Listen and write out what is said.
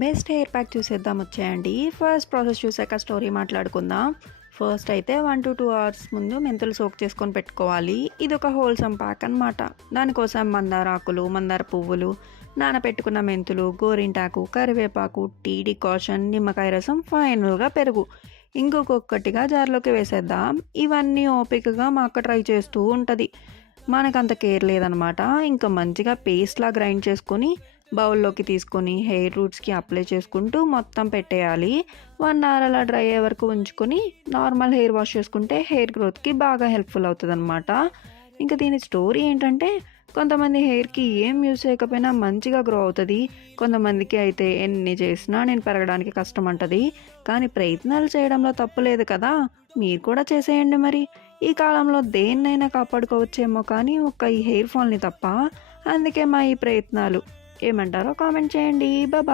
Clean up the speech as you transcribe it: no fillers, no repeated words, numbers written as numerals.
Best hair pack చూసేద్దాం వచ్చేయండి. First process చూసాక స్టోరీ మాట్లాడుకుందాం. ఫస్ట్ అయితే 1 to 2 అవర్స్ ముందు మెంతులు సోక్ చేసుకొని పెట్టుకోవాలి. ఇది ఒక హోల్సమ్ ప్యాక్ అనమాట. దానికోసం మందార ఆకులు, మందార పువ్వులు, నానబెట్టుకున్న మెంతులు, గోరింటాకు, కరివేపాకు, టీ డికాషన్, నిమ్మకాయ రసం, ఫైనల్గా పెరుగు. ఇంకొకటిగా జార్లోకి వేసేద్దాం. ఇవన్నీ ఓపికగా మా అక్క ట్రై చేస్తూ ఉంటుంది. మనకంత కేర్ లేదనమాట. ఇంకా మంచిగా పేస్ట్లా గ్రైండ్ చేసుకొని బౌల్లోకి తీసుకొని హెయిర్ రూట్స్కి అప్లై చేసుకుంటూ మొత్తం పెట్టేయాలి. 1 hour అలా డ్రై అయ్యే వరకు ఉంచుకొని నార్మల్ హెయిర్ వాష్ చేసుకుంటే హెయిర్ గ్రోత్కి బాగా హెల్ప్ఫుల్ అవుతుంది అనమాట. ఇంకా దీని స్టోరీ ఏంటంటే, కొంతమంది హెయిర్కి ఏం యూస్ చేయకపోయినా మంచిగా గ్రో అవుతుంది. కొంతమందికి అయితే ఎన్ని చేసినా నేను పెరగడానికి కష్టం అంటది. కానీ ప్రయత్నాలు చేయడంలో తప్పు లేదు కదా, మీరు కూడా చేసేయండి మరి. ఈ కాలంలో దేన్నైనా కాపాడుకోవచ్చేమో కానీ ఒక్క ఈ హెయిర్ ఫాల్ని తప్ప. అందుకే మా ఈ ప్రయత్నాలు. ఏమంటారో కామెంట్ చేయండి. బాయ్.